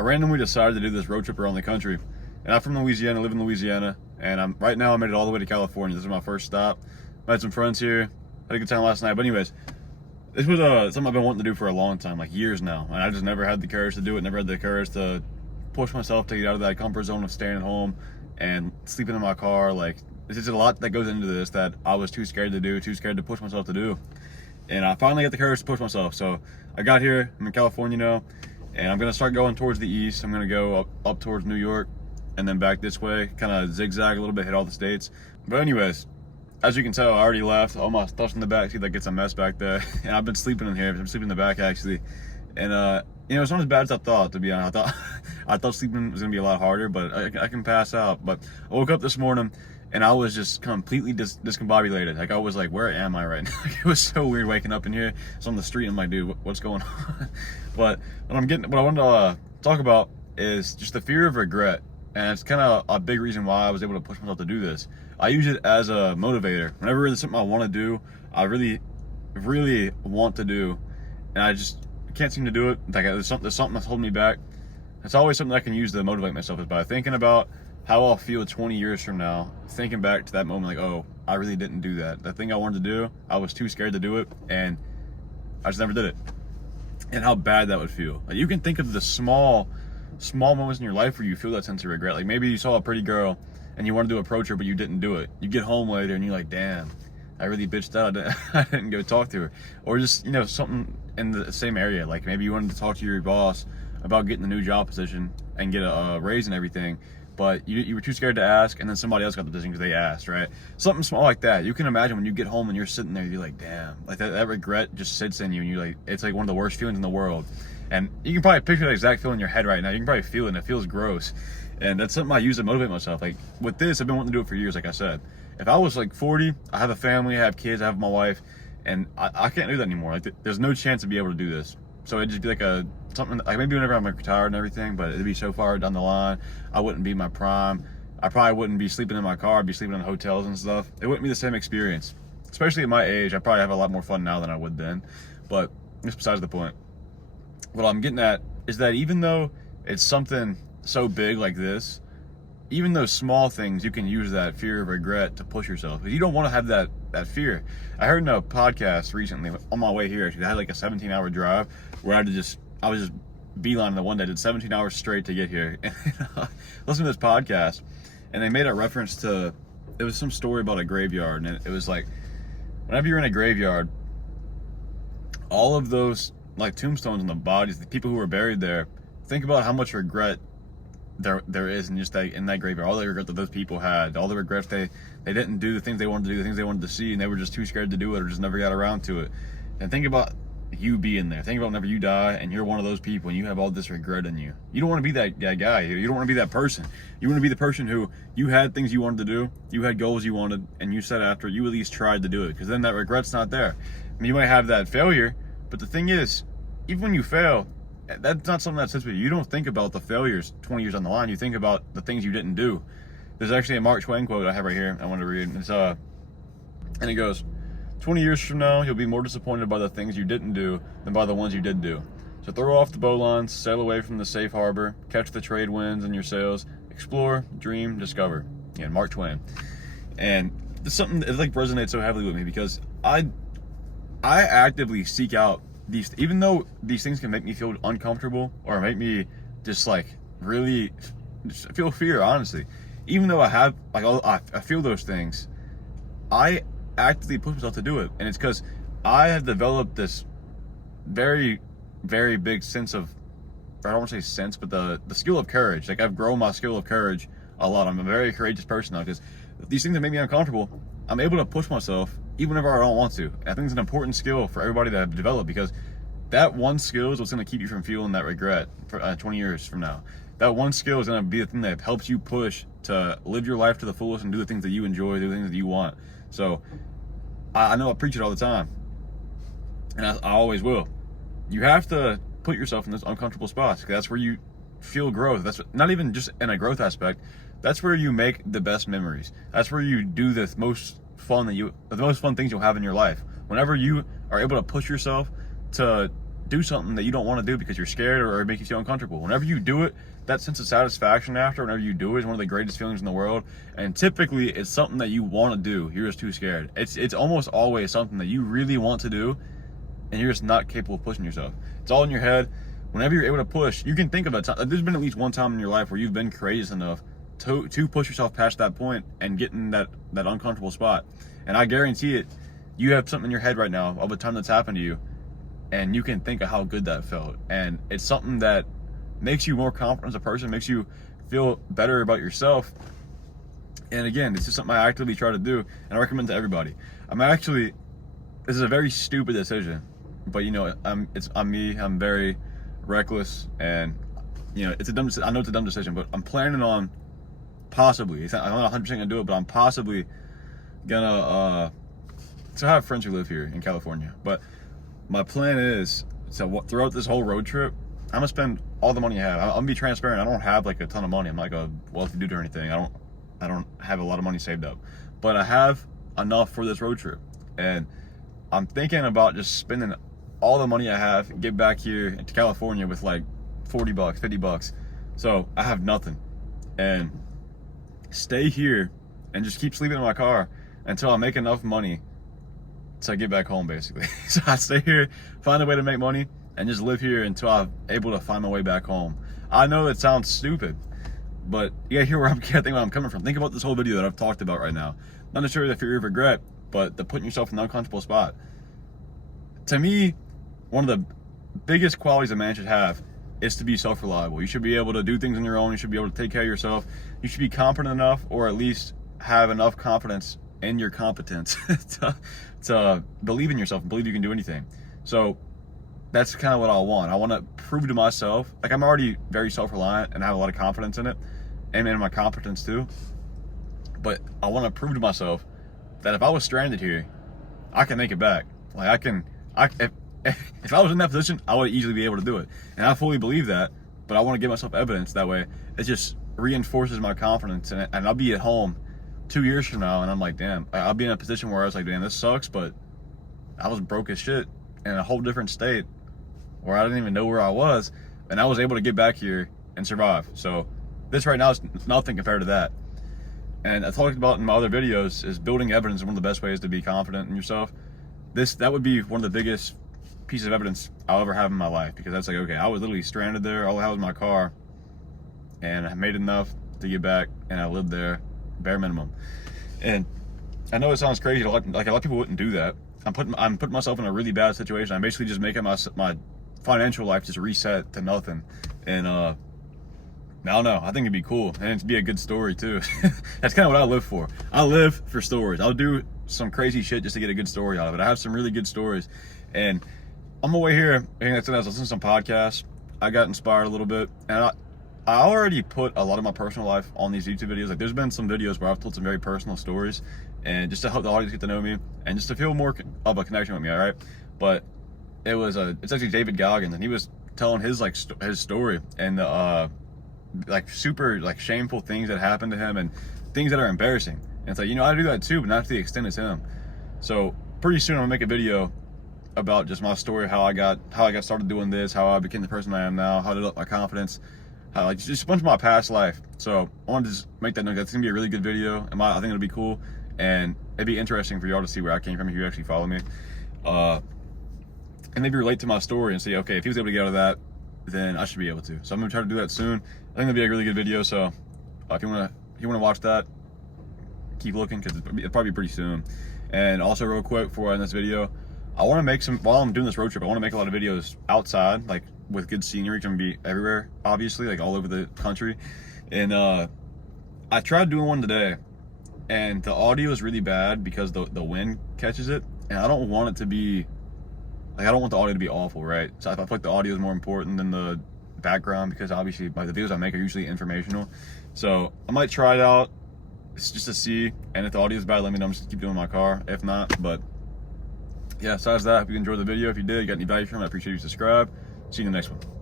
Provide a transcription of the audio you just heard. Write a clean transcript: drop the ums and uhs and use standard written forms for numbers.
I randomly decided to do this road trip around the country. And I'm from Louisiana, live in Louisiana, and right now I made it all the way to California. This is my first stop. I had some friends here, had a good time last night. But anyways, this was something I've been wanting to do for a long time, like years now. And I just never had the courage to do it, never had the courage to push myself to get out of that comfort zone of staying at home and sleeping in my car. Like, it's just a lot that goes into this that I was too scared to do, too scared to push myself to do. And I finally got the courage to push myself. So I got here, I'm in California now, and I'm gonna start going towards the east. I'm gonna go up towards New York and then back this way, kind of zigzag a little bit, hit all the states. But anyways, as you can tell, I already left all my stuff's in the back. See, that gets a mess back there. And I've been sleeping in here. I'm sleeping in the back actually. And you know, it's not as bad as I thought, to be honest. I thought sleeping was gonna be a lot harder, but I can pass out. But I woke up this morning and I was just completely discombobulated. Like, I was like, where am I right now? It was so weird waking up in here. It's on the street. I'm like, dude, what's going on? But what I wanted to talk about is just the fear of regret. And it's kind of a big reason why I was able to push myself to do this. I use it as a motivator. Whenever there's something I want to do, I really, really want to do, and I just can't seem to do it. Like, there's something that's holding me back. It's always something I can use to motivate myself, is by thinking about how I'll feel 20 years from now, thinking back to that moment, like, oh, I really didn't do that. The thing I wanted to do, I was too scared to do it, and I just never did it. And how bad that would feel. Like, you can think of the small moments in your life where you feel that sense of regret. Like, maybe you saw a pretty girl and you wanted to approach her, but you didn't do it. You get home later and you're like, damn, I really bitched out. I didn't go talk to her. Or just, you know, something in the same area. Like, maybe you wanted to talk to your boss about getting a new job position and get a raise and everything, but you were too scared to ask, and then somebody else got the position because they asked, right? Something small like that. You can imagine when you get home and you're sitting there, you're like, damn, like that regret just sits in you, and you're like, it's like one of the worst feelings in the world. And you can probably picture that exact feeling in your head right now. You can probably feel it, and it feels gross. And that's something I use to motivate myself. Like, with this, I've been wanting to do it for years, like I said. If I was like 40, I have a family, I have kids, I have my wife, and I can't do that anymore. Like, there's no chance to be able to do this. So it'd just be like something, like maybe whenever I'm like retired and everything, but it'd be so far down the line, I wouldn't be in my prime. I probably wouldn't be sleeping in my car. I'd be sleeping in hotels and stuff. It wouldn't be the same experience. Especially at my age, I probably have a lot more fun now than I would then. But it's besides the point. What I'm getting at is that even though it's something so big like this, even those small things, you can use that fear of regret to push yourself. Because you don't want to have that fear. I heard in a podcast recently, on my way here, actually, I had like a 17-hour drive where I was just beelining the one day, did 17 hours straight to get here. And listen to this podcast, and they made a reference to, it was some story about a graveyard, and it was like, whenever you're in a graveyard, all of those like tombstones on the bodies, the people who were buried there, think about how much regret there is in just in that graveyard. All the regret that those people had, all the regrets they didn't do the things they wanted to do, the things they wanted to see, and they were just too scared to do it or just never got around to it. And think about you being there. Think about whenever you die and you're one of those people and you have all this regret in you. You don't want to be that guy. You don't want to be that person. You want to be the person who, you had things you wanted to do, you had goals you wanted, and you set after, you at least tried to do it, because then that regret's not there. I mean, you might have that failure, but the thing is, even when you fail, that's not something that sits with you. You don't think about the failures 20 years on the line. You think about the things you didn't do. There's actually a Mark Twain quote I have right here I want to read. It's and it goes, 20 years from now, you'll be more disappointed by the things you didn't do than by the ones you did do. So throw off the bowlines, sail away from the safe harbor, catch the trade winds in your sails, explore, dream, discover. Yeah, Mark Twain. And it's something that like resonates so heavily with me, because I actively seek out these, even though these things can make me feel uncomfortable or make me just like really just feel fear, honestly. Even though I have like I feel those things, I actively push myself to do it. And it's because I have developed this very, very big sense of, I don't want to say sense, but the skill of courage. Like, I've grown my skill of courage a lot. I'm a very courageous person now, because these things that make me uncomfortable, I'm able to push myself even whenever I don't want to. I think it's an important skill for everybody to have developed, because that one skill is what's going to keep you from feeling that regret for 20 years from now. That one skill is going to be the thing that helps you push to live your life to the fullest and do the things that you enjoy, do the things that you want. So I know I preach it all the time, and I always will. You have to put yourself in those uncomfortable spots, because that's where you feel growth. That's not even just in a growth aspect. That's where you make the best memories. That's where you do the most fun things you'll have in your life. Whenever you are able to push yourself to do something that you don't want to do because you're scared or it makes you feel uncomfortable. Whenever you do it, that sense of satisfaction after, whenever you do it, is one of the greatest feelings in the world. And typically, it's something that you want to do. You're just too scared. It's almost always something that you really want to do, and you're just not capable of pushing yourself. It's all in your head. Whenever you're able to push, you can think of a time. There's been at least one time in your life where you've been courageous enough to push yourself past that point and get in that uncomfortable spot. And I guarantee it, you have something in your head right now of a time that's happened to you, and you can think of how good that felt. And it's something that makes you more confident as a person, makes you feel better about yourself. And again, it's just something I actively try to do, and I recommend to everybody. This is a very stupid decision, but you know, I'm me. I'm very reckless, and you know, I know it's a dumb decision, but I'm planning on possibly. I'm not 100% gonna do it, but I'm possibly gonna. So I have friends who live here in California, but my plan is throughout this whole road trip, I'm gonna spend all the money I have. I'm gonna be transparent. I don't have like a ton of money. I'm not like a wealthy dude or anything. I don't have a lot of money saved up, but I have enough for this road trip, and I'm thinking about just spending all the money I have, get back here to California with like $40, $50. So I have nothing, and stay here and just keep sleeping in my car until I make enough money to get back home, basically. So I stay here, find a way to make money, and just live here until I'm able to find my way back home. I know it sounds stupid, but you gotta hear where I'm coming from. Think about this whole video that I've talked about right now. Not necessarily the fear of regret, but the putting yourself in an uncomfortable spot. To me, one of the biggest qualities a man should have is to be self-reliable. You should be able to do things on your own. You should be able to take care of yourself. You should be confident enough, or at least have enough confidence in your competence to believe in yourself and believe you can do anything. So that's kind of what I want. I want to prove to myself, like, I'm already very self-reliant and I have a lot of confidence in it, and in my competence too. But I want to prove to myself that if I was stranded here, I can make it back. Like if I was in that position, I would easily be able to do it. And I fully believe that, but I want to give myself evidence. That way it just reinforces my confidence, and I'll be at home 2 years from now, and I'm like, damn, I'll be in a position where I was like, damn, this sucks, but I was broke as shit in a whole different state where I didn't even know where I was, and I was able to get back here and survive. So this right now is nothing compared to that. And I talked about in my other videos is building evidence is one of the best ways to be confident in yourself. That would be one of the biggest pieces of evidence I'll ever have in my life, because that's like, okay, I was literally stranded there. All I had was my car, and I made enough to get back, and I lived there bare minimum. And I know it sounds crazy, like a lot of people wouldn't do that. I'm putting myself in a really bad situation. I'm basically just making my financial life just reset to nothing. And I don't know, I think it'd be cool, and it'd be a good story too. That's kind of what I live for. I live for stories. I'll do some crazy shit just to get a good story out of it. I have some really good stories, and on my way here, I was listening to some podcasts. I got inspired a little bit, and I already put a lot of my personal life on these YouTube videos. Like, there's been some videos where I've told some very personal stories, and just to help the audience get to know me, and just to feel more of a connection with me, all right? But it's actually David Goggins, and he was telling his story, and super shameful things that happened to him, and things that are embarrassing. And it's like, I do that too, but not to the extent as him. So pretty soon I'm gonna make a video about just my story, how I got started doing this, how I became the person I am now, how to develop my confidence, how just a bunch of my past life. So I wanted to just make that note. That's gonna be a really good video, and I think it'll be cool, and it'd be interesting for y'all to see where I came from if you actually follow me, and maybe relate to my story and see, okay, if he was able to get out of that, then I should be able to. So I'm gonna try to do that soon. I think it'll be a really good video. So if you wanna watch that, keep looking, because it'll probably be pretty soon. And also, real quick before I end this video, I want to make while I'm doing this road trip, I want to make a lot of videos outside, like with good scenery. It's gonna be everywhere, obviously, like all over the country. And I tried doing one today, and the audio is really bad because the wind catches it, and I don't want it to be like, I don't want the audio to be awful, right? So I feel like the audio is more important than the background, because obviously the videos I make are usually informational. So I might try it out just to see, and if the audio is bad, let me know. I'm just gonna keep doing my car. If not, but yeah, besides that, if you enjoyed the video, if you did, you got any value from it, I appreciate you subscribe. See you in the next one.